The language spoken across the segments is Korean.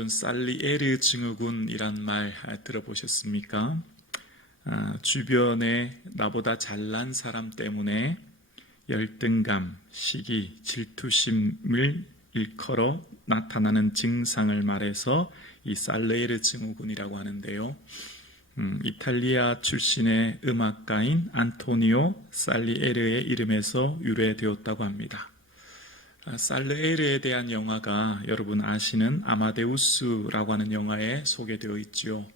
여러분, 살리에르 증후군이란 말 들어보셨습니까? 주변에 나보다 잘난 사람 때문에 열등감, 시기, 질투심을 일컬어 나타나는 증상을 말해서 이 살리에르 증후군이라고 하는데요. 이탈리아 출신의 음악가인 안토니오 살리에르의 이름에서 유래되었다고 합니다. 살리에르에 대한 영화가 여러분 아시는 아마데우스라고 하는 영화에 소개되어 있죠.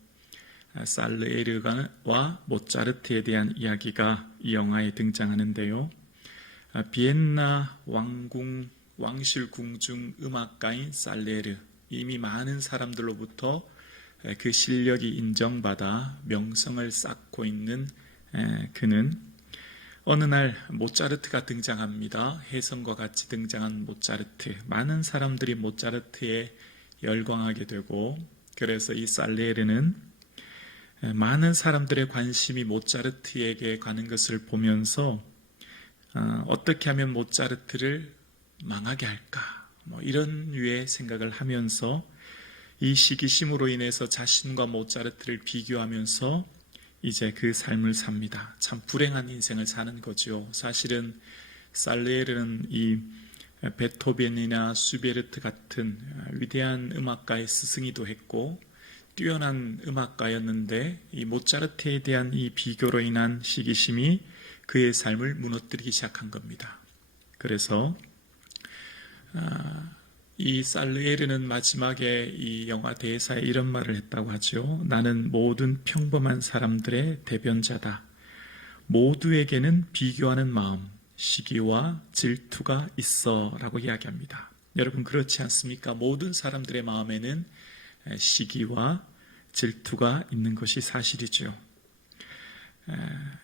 살리에르와 모차르트에 대한 이야기가 이 영화에 등장하는데요. 비엔나 왕실궁중 음악가인 살리에르, 이미 많은 사람들로부터 그 실력이 인정받아 명성을 쌓고 있는 그는 어느 날 모차르트가 등장합니다. 혜성과 같이 등장한 모차르트. 많은 사람들이 모차르트에 열광하게 되고, 그래서 이 살리에르는 많은 사람들의 관심이 모차르트에게 가는 것을 보면서 어떻게 하면 모차르트를 망하게 할까, 이런 류의 생각을 하면서 이 시기심으로 인해서 자신과 모차르트를 비교하면서 이제 그 삶을 삽니다. 참 불행한 인생을 사는 거죠. 사실은 살리에르는 이 베토벤이나 슈베르트 같은 위대한 음악가의 스승이도 했고 뛰어난 음악가였는데, 이 모차르트에 대한 이 비교로 인한 시기심이 그의 삶을 무너뜨리기 시작한 겁니다. 그래서 이 살리에르는 마지막에 이 영화 대사에 이런 말을 했다고 하죠. 나는 모든 평범한 사람들의 대변자다. 모두에게는 비교하는 마음, 시기와 질투가 있어 라고 이야기합니다. 여러분, 그렇지 않습니까? 모든 사람들의 마음에는 시기와 질투가 있는 것이 사실이죠.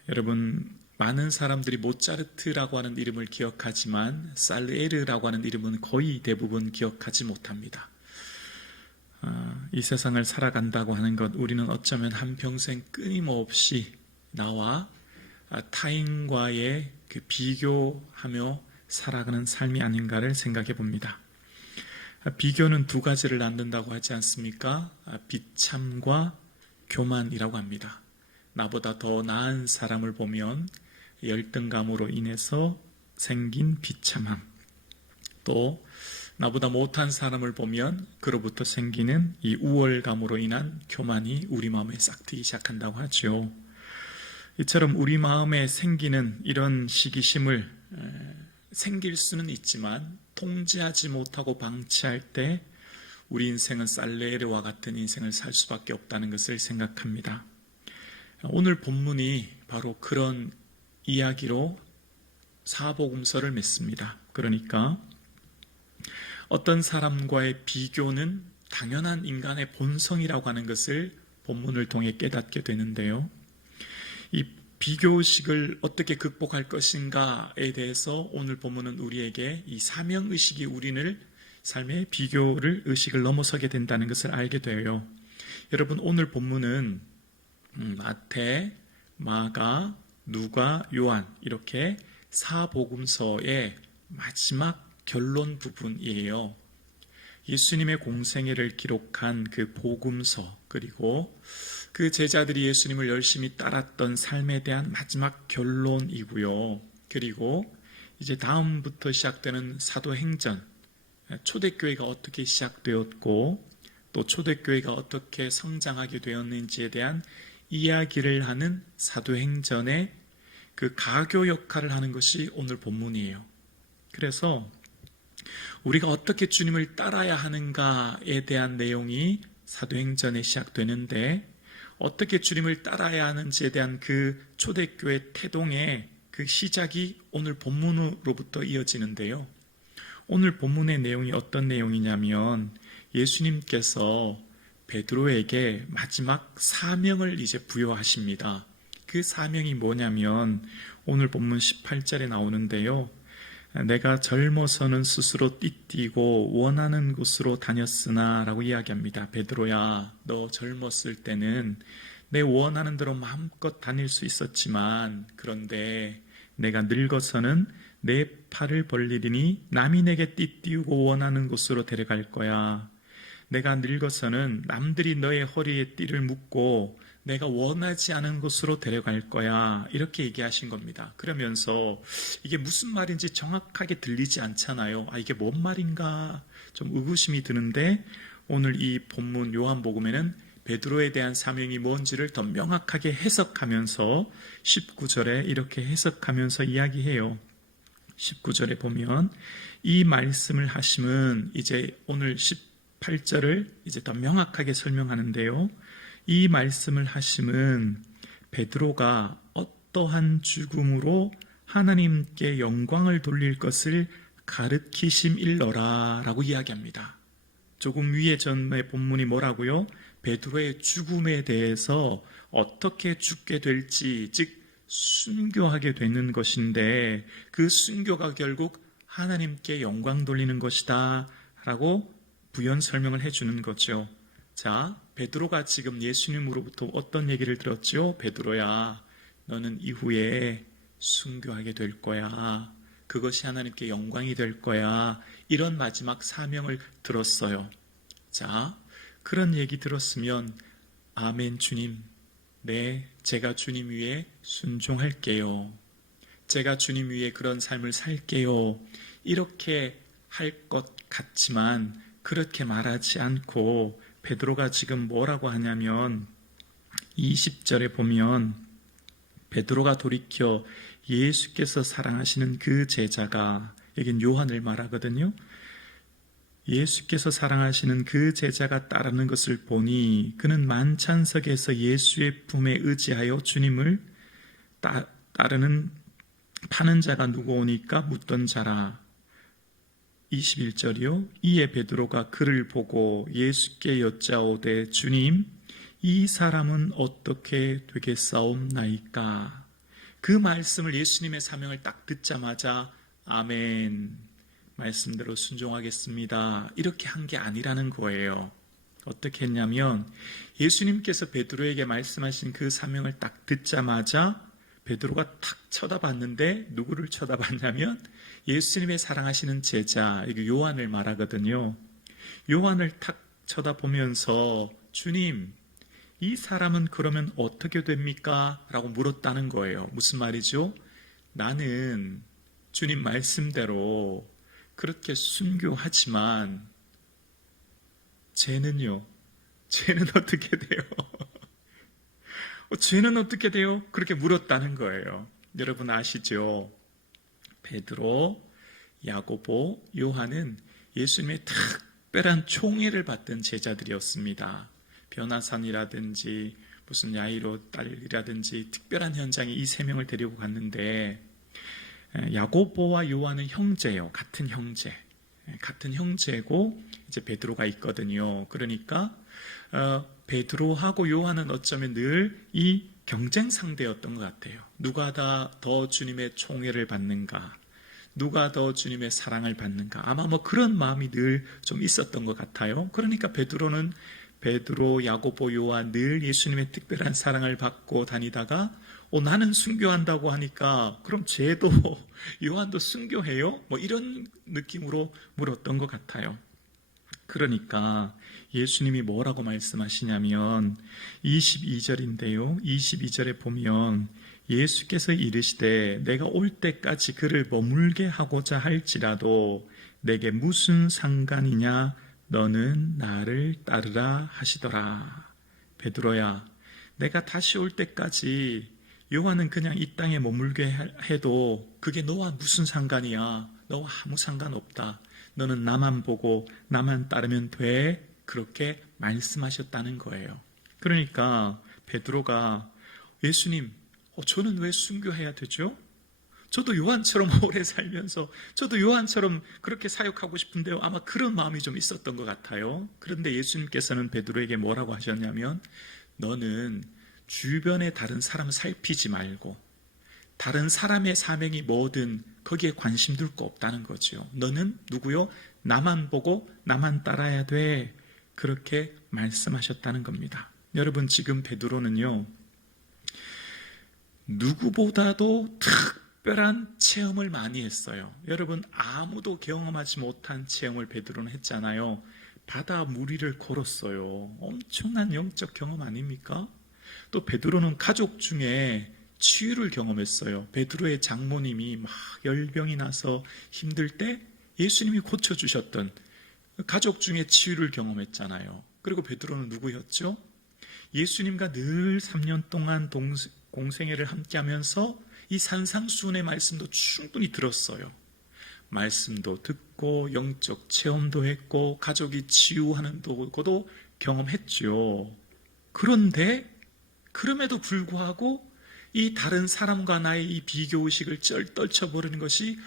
여러분, 많은 사람들이 모차르트라고 하는 이름을 기억하지만 살리에르라고 하는 이름은 거의 대부분 기억하지 못합니다. 이 세상을 살아간다고 하는 것, 우리는 어쩌면 한평생 끊임없이 나와 타인과의 그 비교하며 살아가는 삶이 아닌가를 생각해 봅니다. 비교는 두 가지를 낳는다고 하지 않습니까? 비참과 교만이라고 합니다. 나보다 더 나은 사람을 보면 열등감으로 인해서 생긴 비참함, 또 나보다 못한 사람을 보면 그로부터 생기는 이 우월감으로 인한 교만이 우리 마음에 싹트기 시작한다고 하죠. 이처럼 우리 마음에 생기는 이런 시기심을 생길 수는 있지만 통제하지 못하고 방치할 때 우리 인생은 살리에르와 같은 인생을 살 수밖에 없다는 것을 생각합니다. 오늘 본문이 바로 그런 이야기로 사복음서를 맺습니다. 그러니까 어떤 사람과의 비교는 당연한 인간의 본성이라고 하는 것을 본문을 통해 깨닫게 되는데요. 이 비교의식을 어떻게 극복할 것인가에 대해서 오늘 본문은 우리에게 이 사명의식이 우리를 삶의 비교를 의식을 넘어서게 된다는 것을 알게 돼요. 여러분, 오늘 본문은 마태, 마가, 누가, 요한, 이렇게 사복음서의 마지막 결론 부분이에요. 예수님의 공생애를 기록한 그 복음서, 그리고 그 제자들이 예수님을 열심히 따랐던 삶에 대한 마지막 결론이고요. 그리고 이제 다음부터 시작되는 사도행전, 초대교회가 어떻게 시작되었고 또 초대교회가 어떻게 성장하게 되었는지에 대한 이야기를 하는 사도행전의 그 가교 역할을 하는 것이 오늘 본문이에요. 그래서 우리가 어떻게 주님을 따라야 하는가에 대한 내용이 사도행전에 시작되는데, 어떻게 주님을 따라야 하는지에 대한 그 초대교회 태동의 그 시작이 오늘 본문으로부터 이어지는데요. 오늘 본문의 내용이 어떤 내용이냐면 예수님께서 베드로에게 마지막 사명을 이제 부여하십니다. 그 사명이 뭐냐면 오늘 본문 18절에 나오는데요. 내가 젊어서는 스스로 띠띠고 원하는 곳으로 다녔으나 라고 이야기합니다. 베드로야, 너 젊었을 때는 내 원하는 대로 마음껏 다닐 수 있었지만, 그런데 내가 늙어서는 내 팔을 벌리리니 남이 내게 띠띠우고 원하는 곳으로 데려갈 거야. 내가 늙어서는 남들이 너의 허리에 띠를 묶고 내가 원하지 않은 곳으로 데려갈 거야. 이렇게 얘기하신 겁니다. 그러면서 이게 무슨 말인지 정확하게 들리지 않잖아요. 이게 뭔 말인가 좀 의구심이 드는데 오늘 이 본문 요한복음에는 베드로에 대한 사명이 뭔지를 더 명확하게 해석하면서 19절에 이렇게 해석하면서 이야기해요. 19절에 보면 이 말씀을 하심은 이제 오늘 18절을 이제 더 명확하게 설명하는데요. 이 말씀을 하심은 베드로가 어떠한 죽음으로 하나님께 영광을 돌릴 것을 가르치심일러라 라고 이야기합니다. 조금 위에 전의 본문이 뭐라고요? 베드로의 죽음에 대해서 어떻게 죽게 될지, 즉 순교하게 되는 것인데 그 순교가 결국 하나님께 영광 돌리는 것이다 라고 부연 설명을 해주는 거죠. 자, 베드로가 지금 예수님으로부터 어떤 얘기를 들었죠? 베드로야, 너는 이후에 순교하게 될 거야. 그것이 하나님께 영광이 될 거야. 이런 마지막 사명을 들었어요. 자, 그런 얘기 들었으면 아멘 주님, 네, 제가 주님 위에 순종할게요. 제가 주님 위에 그런 삶을 살게요. 이렇게 할 것 같지만 그렇게 말하지 않고 베드로가 지금 뭐라고 하냐면 20절에 보면 베드로가 돌이켜 예수께서 사랑하시는 그 제자가, 여긴 요한을 말하거든요. 예수께서 사랑하시는 그 제자가 따르는 것을 보니 그는 만찬석에서 예수의 품에 의지하여 주님을 따르는 파는 자가 누구 오니까 묻던 자라. 21절이요. 이에 베드로가 그를 보고 예수께 여짜오되 주님, 이 사람은 어떻게 되겠사옵나이까? 그 말씀을 예수님의 사명을 딱 듣자마자 아멘, 말씀대로 순종하겠습니다, 이렇게 한 게 아니라는 거예요. 어떻게 했냐면 예수님께서 베드로에게 말씀하신 그 사명을 딱 듣자마자 베드로가 탁 쳐다봤는데 누구를 쳐다봤냐면 예수님의 사랑하시는 제자 요한을 말하거든요. 요한을 탁 쳐다보면서 주님, 이 사람은 그러면 어떻게 됩니까? 라고 물었다는 거예요. 무슨 말이죠? 나는 주님 말씀대로 그렇게 순교하지만 쟤는 어떻게 돼요? 쟤는 어떻게 돼요? 그렇게 물었다는 거예요. 여러분 아시죠? 베드로, 야고보, 요한은 예수님의 특별한 총애를 받던 제자들이었습니다. 변화산이라든지 무슨 야이로 딸이라든지 특별한 현장에 이 세 명을 데리고 갔는데 야고보와 요한은 형제예요. 같은 형제고 이제 베드로가 있거든요. 그러니까 베드로하고 요한은 어쩌면 늘 이 경쟁 상대였던 것 같아요. 누가 더 주님의 총애를 받는가, 누가 더 주님의 사랑을 받는가, 아마 그런 마음이 늘 좀 있었던 것 같아요. 그러니까 베드로, 야고보, 요한 늘 예수님의 특별한 사랑을 받고 다니다가 나는 순교한다고 하니까 그럼 쟤도 요한도 순교해요? 이런 느낌으로 물었던 것 같아요. 그러니까 예수님이 뭐라고 말씀하시냐면 22절인데요. 22절에 보면 예수께서 이르시되 내가 올 때까지 그를 머물게 하고자 할지라도 내게 무슨 상관이냐, 너는 나를 따르라 하시더라. 베드로야, 내가 다시 올 때까지 요한은 그냥 이 땅에 머물게 해도 그게 너와 무슨 상관이야? 너와 아무 상관없다. 너는 나만 보고 나만 따르면 돼. 그렇게 말씀하셨다는 거예요. 그러니까 베드로가 예수님, 저는 왜 순교해야 되죠? 저도 요한처럼 오래 살면서 저도 요한처럼 그렇게 사역하고 싶은데요. 아마 그런 마음이 좀 있었던 것 같아요. 그런데 예수님께서는 베드로에게 뭐라고 하셨냐면 너는 주변의 다른 사람을 살피지 말고 다른 사람의 사명이 뭐든 거기에 관심 둘 거 없다는 거죠. 너는 누구요? 나만 보고 나만 따라야 돼. 그렇게 말씀하셨다는 겁니다. 여러분, 지금 베드로는요, 누구보다도 특별한 체험을 많이 했어요. 여러분, 아무도 경험하지 못한 체험을 베드로는 했잖아요. 바다 무리를 걸었어요. 엄청난 영적 경험 아닙니까? 또 베드로는 가족 중에 치유를 경험했어요. 베드로의 장모님이 막 열병이 나서 힘들 때 예수님이 고쳐주셨던 가족 중에 치유를 경험했잖아요. 그리고 베드로는 누구였죠? 예수님과 늘 3년 동안 공생애를 함께 하면서 이 산상수훈의 말씀도 충분히 들었어요. 말씀도 듣고 영적 체험도 했고 가족이 치유하는 것도 경험했죠. 그런데 그럼에도 불구하고 이 다른 사람과 나의 이 비교의식을 떨쳐버리는 것이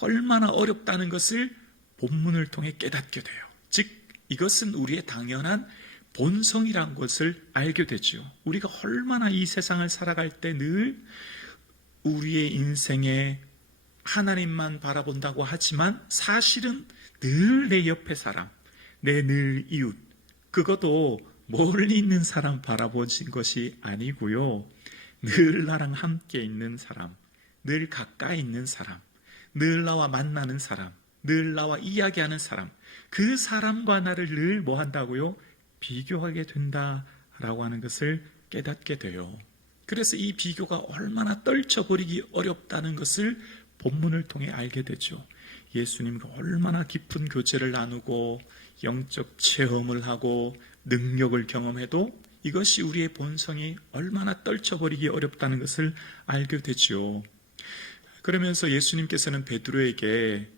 얼마나 어렵다는 것을 본문을 통해 깨닫게 돼요. 즉 이것은 우리의 당연한 본성이라는 것을 알게 되죠. 우리가 얼마나 이 세상을 살아갈 때 늘 우리의 인생에 하나님만 바라본다고 하지만 사실은 늘 내 옆에 사람, 내 늘 이웃, 그것도 멀리 있는 사람 바라보신 것이 아니고요. 늘 나랑 함께 있는 사람, 늘 가까이 있는 사람, 늘 나와 만나는 사람, 늘 나와 이야기하는 사람, 그 사람과 나를 늘 뭐 한다고요? 비교하게 된다라고 하는 것을 깨닫게 돼요. 그래서 이 비교가 얼마나 떨쳐버리기 어렵다는 것을 본문을 통해 알게 되죠. 예수님과 얼마나 깊은 교제를 나누고 영적 체험을 하고 능력을 경험해도 이것이 우리의 본성이 얼마나 떨쳐버리기 어렵다는 것을 알게 되죠. 그러면서 예수님께서는 베드로에게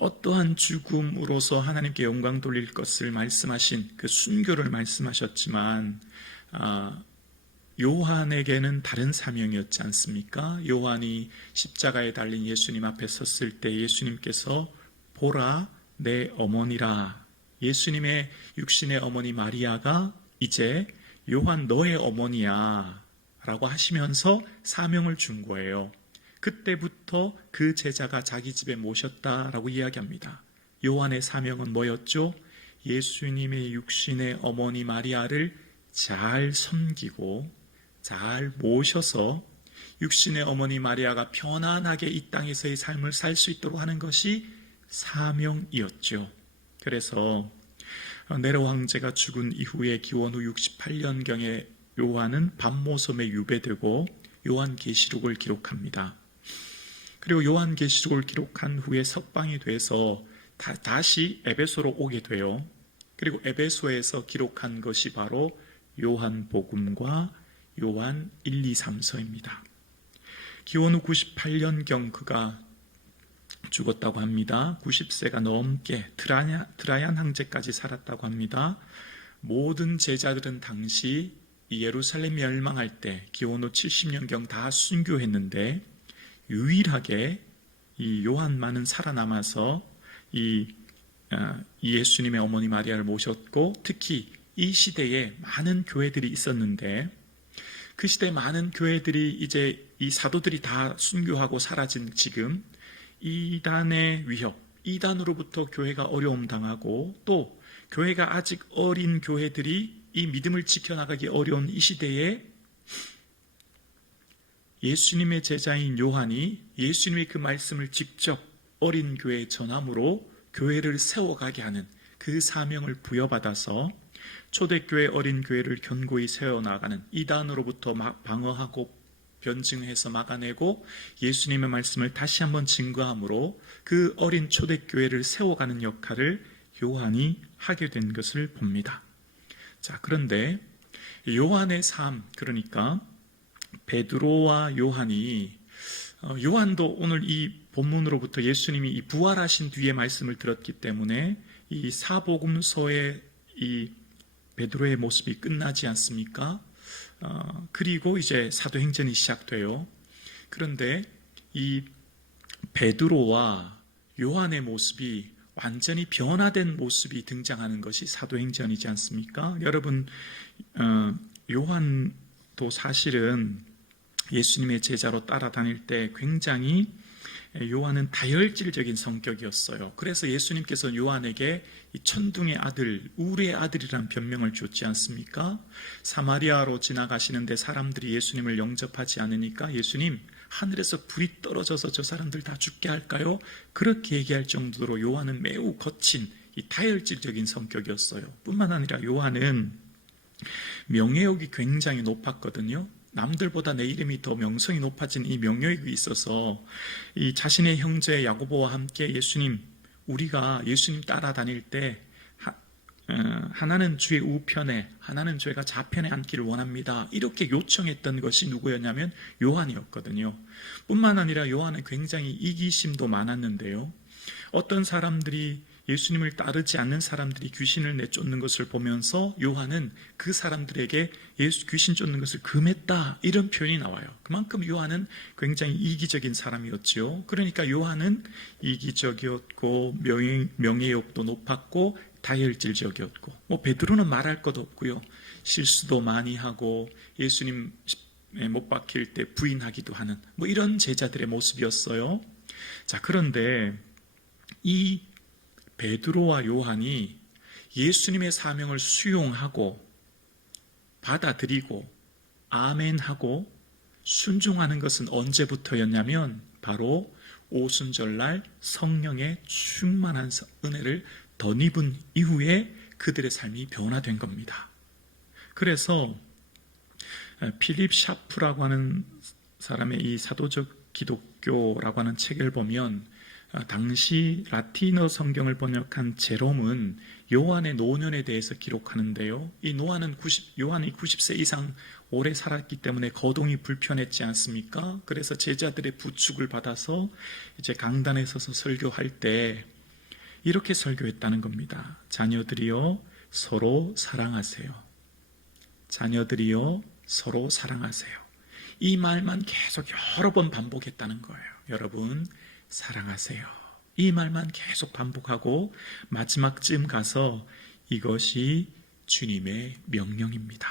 어떠한 죽음으로서 하나님께 영광 돌릴 것을 말씀하신 그 순교를 말씀하셨지만 요한에게는 다른 사명이었지 않습니까? 요한이 십자가에 달린 예수님 앞에 섰을 때 예수님께서 보라 내 어머니라, 예수님의 육신의 어머니 마리아가 이제 요한 너의 어머니야 라고 하시면서 사명을 준 거예요. 그때부터 그 제자가 자기 집에 모셨다라고 이야기합니다. 요한의 사명은 뭐였죠? 예수님의 육신의 어머니 마리아를 잘 섬기고 잘 모셔서 육신의 어머니 마리아가 편안하게 이 땅에서의 삶을 살 수 있도록 하는 것이 사명이었죠. 그래서 네로 황제가 죽은 이후에 기원 후 68년경에 요한은 밤모섬에 유배되고 요한계시록을 기록합니다. 그리고 요한계시록을 기록한 후에 석방이 돼서 다시 에베소로 오게 돼요. 그리고 에베소에서 기록한 것이 바로 요한복음과 요한 1, 2, 3서입니다. 기원 후 98년경 그가 죽었다고 합니다. 90세가 넘게 트라얀 황제까지 살았다고 합니다. 모든 제자들은 당시 예루살렘이 멸망할 때 기원 후 70년경 다 순교했는데 유일하게 이 요한만은 살아남아서 이 예수님의 어머니 마리아를 모셨고, 특히 이 시대에 많은 교회들이 있었는데 그 시대 많은 교회들이 이제 이 사도들이 다 순교하고 사라진 지금 이단의 위협, 이단으로부터 교회가 어려움 당하고 또 교회가 아직 어린 교회들이 이 믿음을 지켜나가기 어려운 이 시대에 예수님의 제자인 요한이 예수님의 그 말씀을 직접 어린 교회에 전함으로 교회를 세워가게 하는 그 사명을 부여받아서 초대교회 어린 교회를 견고히 세워나가는 이단으로부터 방어하고 변증해서 막아내고 예수님의 말씀을 다시 한번 증거함으로 그 어린 초대교회를 세워가는 역할을 요한이 하게 된 것을 봅니다. 자, 그런데 요한의 삶, 그러니까 베드로와 요한이 요한도 오늘 이 본문으로부터 예수님이 이 부활하신 뒤에 말씀을 들었기 때문에 이 사복음서의 이 베드로의 모습이 끝나지 않습니까? 그리고 이제 사도행전이 시작돼요. 그런데 이 베드로와 요한의 모습이 완전히 변화된 모습이 등장하는 것이 사도행전이지 않습니까? 여러분, 요한도 사실은 예수님의 제자로 따라다닐 때 굉장히 요한은 다혈질적인 성격이었어요. 그래서 예수님께서 요한에게 이 천둥의 아들, 우리의 아들이란 변명을 줬지 않습니까? 사마리아로 지나가시는데 사람들이 예수님을 영접하지 않으니까 예수님, 하늘에서 불이 떨어져서 저 사람들 다 죽게 할까요? 그렇게 얘기할 정도로 요한은 매우 거친 이 다혈질적인 성격이었어요. 뿐만 아니라 요한은 명예욕이 굉장히 높았거든요. 남들보다 내 이름이 더 명성이 높아진 이 명예욕이 있어서 이 자신의 형제 야고보와 함께 우리가 예수님 따라다닐 때 하나는 주의 우편에 하나는 저희가 좌편에 앉기를 원합니다. 이렇게 요청했던 것이 누구였냐면 요한이었거든요. 뿐만 아니라 요한은 굉장히 이기심도 많았는데요. 어떤 사람들이 예수님을 따르지 않는 사람들이 귀신을 내쫓는 것을 보면서 요한은 그 사람들에게 귀신 쫓는 것을 금했다, 이런 표현이 나와요. 그만큼 요한은 굉장히 이기적인 사람이었죠. 그러니까 요한은 이기적이었고 명예욕도 높았고 다혈질적이었고, 베드로는 말할 것 없고요. 실수도 많이 하고 예수님 못 박힐 때 부인하기도 하는 이런 제자들의 모습이었어요. 자, 그런데 이 베드로와 요한이 예수님의 사명을 수용하고 받아들이고 아멘하고 순종하는 것은 언제부터였냐면 바로 오순절날 성령의 충만한 은혜를 덧입은 이후에 그들의 삶이 변화된 겁니다. 그래서 필립 샤프라고 하는 사람의 이 사도적 기독교라고 하는 책을 보면 당시 라틴어 성경을 번역한 제롬은 요한의 노년에 대해서 기록하는데요. 이 요한이 90세 이상 오래 살았기 때문에 거동이 불편했지 않습니까? 그래서 제자들의 부축을 받아서 이제 강단에 서서 설교할 때 이렇게 설교했다는 겁니다. 자녀들이여 서로 사랑하세요. 자녀들이여 서로 사랑하세요. 이 말만 계속 여러 번 반복했다는 거예요. 여러분 사랑하세요. 이 말만 계속 반복하고 마지막쯤 가서 이것이 주님의 명령입니다.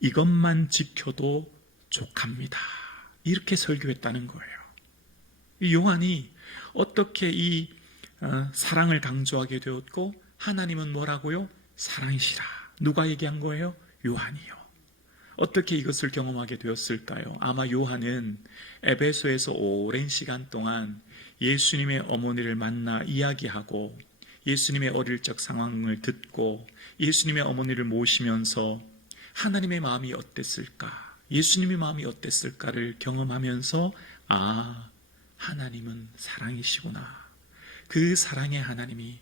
이것만 지켜도 족합니다. 이렇게 설교했다는 거예요. 이 요한이 어떻게 이 사랑을 강조하게 되었고, 하나님은 뭐라고요? 사랑이시라. 누가 얘기한 거예요? 요한이요. 어떻게 이것을 경험하게 되었을까요? 아마 요한은 에베소에서 오랜 시간 동안 예수님의 어머니를 만나 이야기하고 예수님의 어릴 적 상황을 듣고 예수님의 어머니를 모시면서 하나님의 마음이 어땠을까, 예수님의 마음이 어땠을까를 경험하면서 하나님은 사랑이시구나. 그 사랑의 하나님이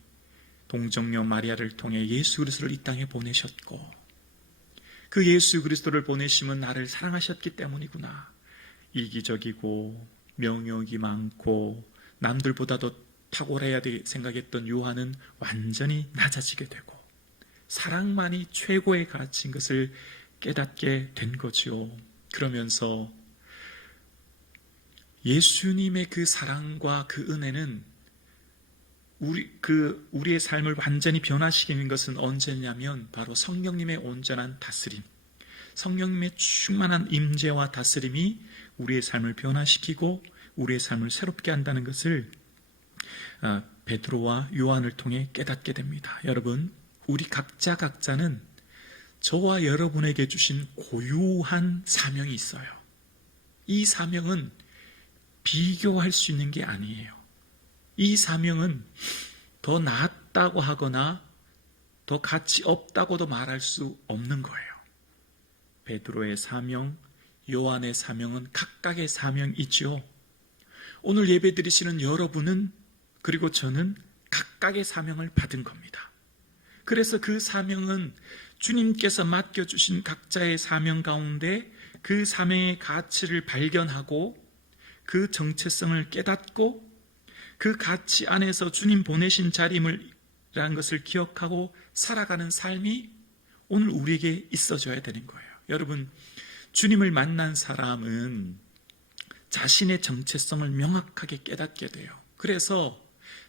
동정녀 마리아를 통해 예수 그리스도를 이 땅에 보내셨고, 그 예수 그리스도를 보내심은 나를 사랑하셨기 때문이구나. 이기적이고 명욕이 많고 남들보다도 탁월해야 생각했던 요한은 완전히 낮아지게 되고 사랑만이 최고의 가치인 것을 깨닫게 된 거죠. 그러면서 예수님의 그 사랑과 그 은혜는 우리의 삶을 완전히 변화시키는 것은 언제냐면 바로 성령님의 온전한 다스림, 성령님의 충만한 임재와 다스림이 우리의 삶을 변화시키고 우리의 삶을 새롭게 한다는 것을 베드로와 요한을 통해 깨닫게 됩니다. 여러분, 우리 각자는 저와 여러분에게 주신 고유한 사명이 있어요. 이 사명은 비교할 수 있는 게 아니에요. 이 사명은 더 낫다고 하거나 더 가치 없다고도 말할 수 없는 거예요. 베드로의 사명, 요한의 사명은 각각의 사명이죠. 오늘 예배 드리시는 여러분은, 그리고 저는 각각의 사명을 받은 겁니다. 그래서 그 사명은 주님께서 맡겨주신 각자의 사명 가운데 그 사명의 가치를 발견하고 그 정체성을 깨닫고 그 가치 안에서 주님 보내신 자림이라는 것을 기억하고 살아가는 삶이 오늘 우리에게 있어져야 되는 거예요. 여러분, 주님을 만난 사람은 자신의 정체성을 명확하게 깨닫게 돼요. 그래서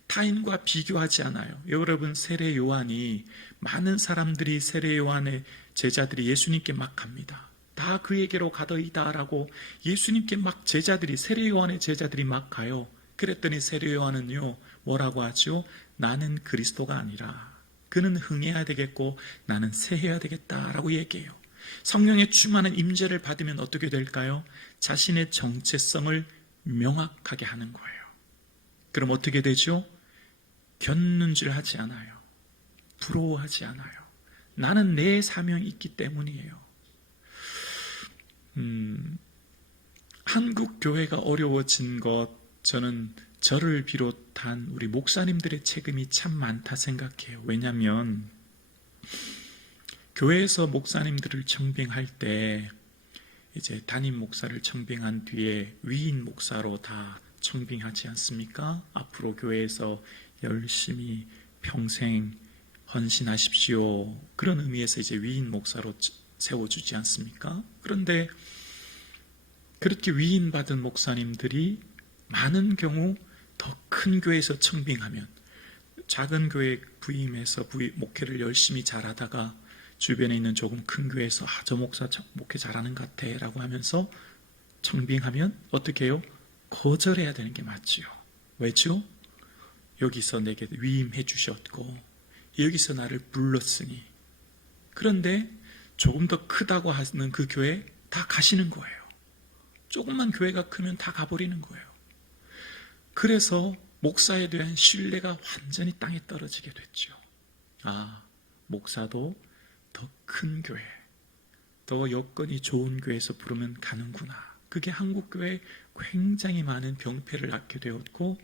타인과 비교하지 않아요. 여러분, 세례 요한이, 많은 사람들이 세례 요한의 제자들이 예수님께 막 갑니다. 다 그에게로 가더이다라고 예수님께 막 세례 요한의 제자들이 막 가요. 그랬더니 세례 요한은요, 뭐라고 하죠? 나는 그리스도가 아니라 그는 흥해야 되겠고 나는 쇠해야 되겠다라고 얘기해요. 성령의 충만한 임재를 받으면 어떻게 될까요? 자신의 정체성을 명확하게 하는 거예요. 그럼 어떻게 되죠? 견눈질 하지 않아요. 부러워하지 않아요. 나는 내 사명이 있기 때문이에요. 한국 교회가 어려워진 것, 저는 저를 비롯한 우리 목사님들의 책임이 참 많다 생각해요. 왜냐하면 교회에서 목사님들을 청빙할 때 이제 담임 목사를 청빙한 뒤에 위인 목사로 다 청빙하지 않습니까? 앞으로 교회에서 열심히 평생 헌신하십시오. 그런 의미에서 이제 위인 목사로 세워주지 않습니까? 그런데 그렇게 위임받은 목사님들이 많은 경우 더 큰 교회에서 청빙하면 작은 교회 부임해서 목회를 열심히 잘하다가 주변에 있는 조금 큰 교회에서 저 목사 목회 잘하는 것 같아 라고 하면서 청빙하면 어떻게 해요? 거절해야 되는 게 맞지요. 왜죠? 여기서 내게 위임해 주셨고 여기서 나를 불렀으니. 그런데 조금 더 크다고 하는 그 교회 다 가시는 거예요. 조금만 교회가 크면 다 가버리는 거예요. 그래서 목사에 대한 신뢰가 완전히 땅에 떨어지게 됐죠. 목사도 더 큰 교회, 더 여건이 좋은 교회에서 부르면 가는구나. 그게 한국교회에 굉장히 많은 병폐를 낳게 되었고,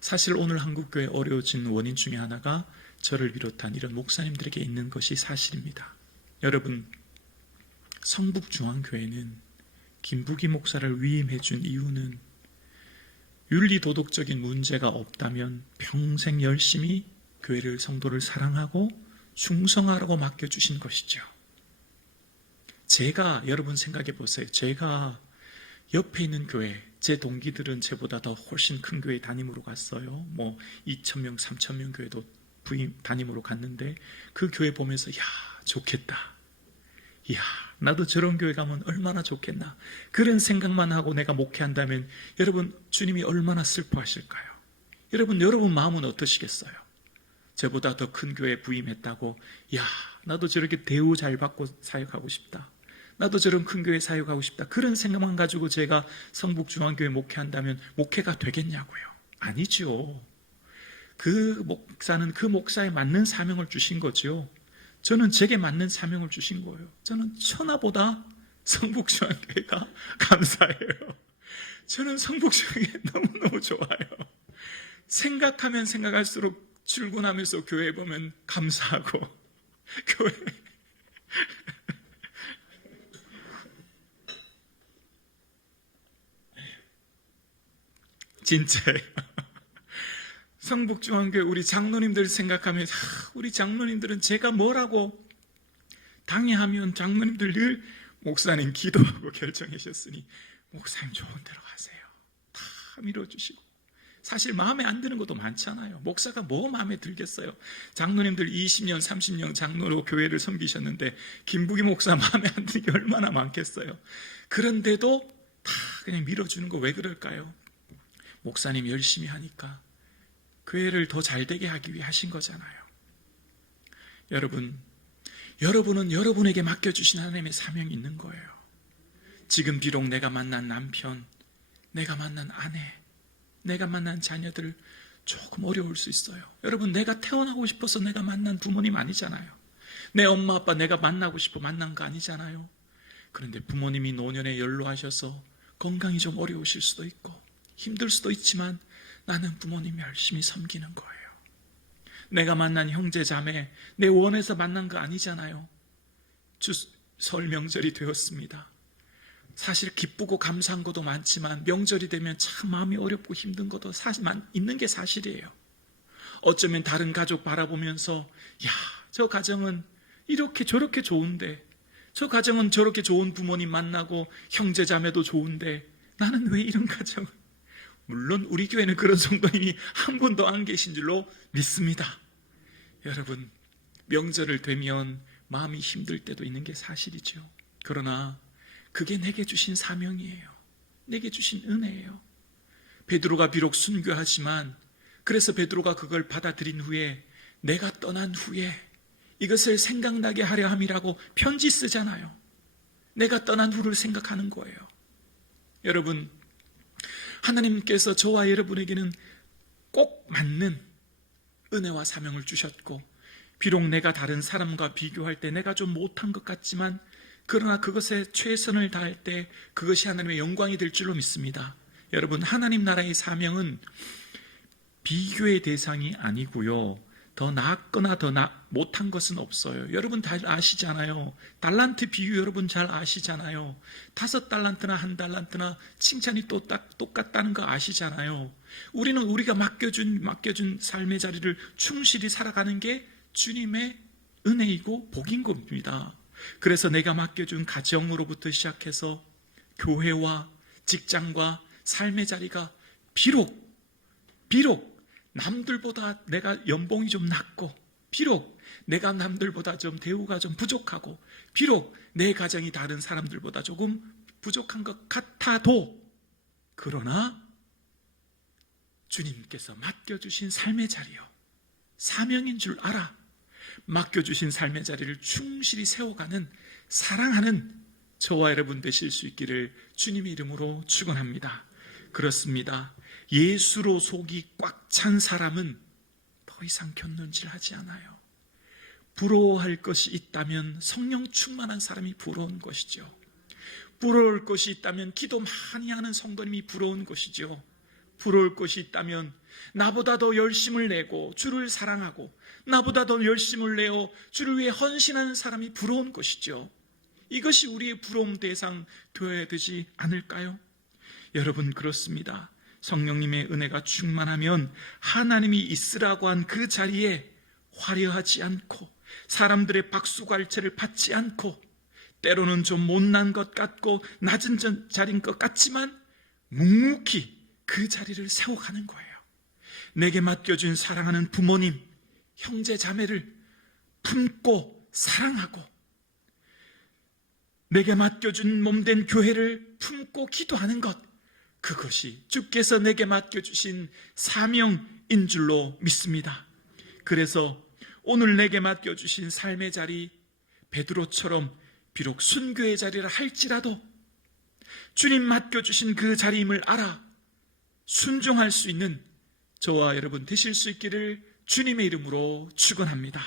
사실 오늘 한국교회 어려워진 원인 중에 하나가 저를 비롯한 이런 목사님들에게 있는 것이 사실입니다. 여러분, 성북중앙교회는 김부기 목사를 위임해 준 이유는 윤리도덕적인 문제가 없다면 평생 열심히 교회를, 성도를 사랑하고 충성하라고 맡겨주신 것이죠. 제가, 여러분 생각해 보세요. 제가 옆에 있는 교회, 제 동기들은 저보다 더 훨씬 큰 교회 담임으로 갔어요. 2,000명, 3,000명 교회도 담임으로 갔는데 그 교회 보면서 좋겠다. 나도 저런 교회 가면 얼마나 좋겠나. 그런 생각만 하고 내가 목회한다면 여러분, 주님이 얼마나 슬퍼하실까요? 여러분 마음은 어떠시겠어요? 저보다 더 큰 교회 부임했다고 나도 저렇게 대우 잘 받고 사역하고 싶다. 나도 저런 큰 교회 사역하고 싶다. 그런 생각만 가지고 제가 성북중앙교회 목회한다면 목회가 되겠냐고요. 아니죠. 그 목사는 그 목사에 맞는 사명을 주신 거죠. 저는 제게 맞는 사명을 주신 거예요. 저는 천하보다 성북중앙교회가 감사해요. 저는 성북중앙교회 너무너무 좋아요. 생각하면 생각할수록 출근하면서 교회 보면 감사하고 교회 진짜예요. 성북중앙교회 우리 장로님들 생각하면 우리 장로님들은 제가 뭐라고 당해하면 장로님들 늘 목사님 기도하고 결정하셨으니 목사님 좋은 대로 하세요. 다 밀어주시고. 사실 마음에 안 드는 것도 많잖아요. 목사가 뭐 마음에 들겠어요. 장로님들 20년 30년 장로로 교회를 섬기셨는데 김부기 목사 마음에 안 드는 게 얼마나 많겠어요. 그런데도 다 그냥 밀어주는 거 왜 그럴까요? 목사님 열심히 하니까 교회를 더 잘되게 하기 위해 하신 거잖아요. 여러분은 여러분에게 맡겨주신 하나님의 사명이 있는 거예요. 지금 비록 내가 만난 남편, 내가 만난 아내, 내가 만난 자녀들 조금 어려울 수 있어요. 여러분, 내가 태어나고 싶어서 내가 만난 부모님 아니잖아요. 내 엄마 아빠 내가 만나고 싶어 만난 거 아니잖아요. 그런데 부모님이 노년에 연로하셔서 건강이 좀 어려우실 수도 있고 힘들 수도 있지만 나는 부모님 열심히 섬기는 거예요. 내가 만난 형제 자매 내 원해서 만난 거 아니잖아요. 설 명절이 되었습니다. 사실 기쁘고 감사한 것도 많지만 명절이 되면 참 마음이 어렵고 힘든 것도 있는 게 사실이에요. 어쩌면 다른 가족 바라보면서 저 가정은 이렇게 저렇게 좋은데, 저 가정은 저렇게 좋은 부모님 만나고 형제 자매도 좋은데 나는 왜 이런 가정을. 물론 우리 교회는 그런 성도님이 한 분도 안 계신 줄로 믿습니다. 여러분, 명절을 되면 마음이 힘들 때도 있는 게 사실이죠. 그러나 그게 내게 주신 사명이에요. 내게 주신 은혜예요. 베드로가 비록 순교하지만, 그래서 베드로가 그걸 받아들인 후에 내가 떠난 후에 이것을 생각나게 하려 함이라고 편지 쓰잖아요. 내가 떠난 후를 생각하는 거예요. 여러분, 하나님께서 저와 여러분에게는 꼭 맞는 은혜와 사명을 주셨고, 비록 내가 다른 사람과 비교할 때 내가 좀 못한 것 같지만, 그러나 그것에 최선을 다할 때 그것이 하나님의 영광이 될 줄로 믿습니다. 여러분, 하나님 나라의 사명은 비교의 대상이 아니고요, 더 나았거나 더 못한 것은 없어요. 여러분 다 아시잖아요. 달란트 비유 여러분 잘 아시잖아요. 5달란트나 1달란트나 칭찬이 또 똑같다는 거 아시잖아요. 우리는 우리가 맡겨준 삶의 자리를 충실히 살아가는 게 주님의 은혜이고 복인 겁니다. 그래서 내가 맡겨준 가정으로부터 시작해서 교회와 직장과 삶의 자리가 비록 남들보다 내가 연봉이 좀 낮고, 비록 내가 남들보다 좀 대우가 좀 부족하고, 비록 내 가정이 다른 사람들보다 조금 부족한 것 같아도, 그러나 주님께서 맡겨주신 삶의 자리요, 사명인 줄 알아 맡겨주신 삶의 자리를 충실히 세워가는, 사랑하는 저와 여러분 되실 수 있기를 주님의 이름으로 축원합니다. 그렇습니다. 예수로 속이 꽉 찬 사람은 더 이상 견눈질하지 않아요. 부러워할 것이 있다면 성령 충만한 사람이 부러운 것이죠. 부러울 것이 있다면 기도 많이 하는 성도님이 부러운 것이죠. 부러울 것이 있다면 나보다 더 열심을 내고 주를 사랑하고, 나보다 더 열심을 내어 주를 위해 헌신하는 사람이 부러운 것이죠. 이것이 우리의 부러움 대상 되어야 되지 않을까요? 여러분, 그렇습니다. 성령님의 은혜가 충만하면 하나님이 있으라고 한 그 자리에 화려하지 않고, 사람들의 박수갈채를 받지 않고, 때로는 좀 못난 것 같고 낮은 자리인 것 같지만 묵묵히 그 자리를 세워가는 거예요. 내게 맡겨준 사랑하는 부모님, 형제 자매를 품고 사랑하고, 내게 맡겨준 몸된 교회를 품고 기도하는 것, 그것이 주께서 내게 맡겨주신 사명인 줄로 믿습니다. 그래서 오늘 내게 맡겨주신 삶의 자리, 베드로처럼 비록 순교의 자리를 할지라도 주님 맡겨주신 그 자리임을 알아 순종할 수 있는 저와 여러분 되실 수 있기를 주님의 이름으로 축원합니다.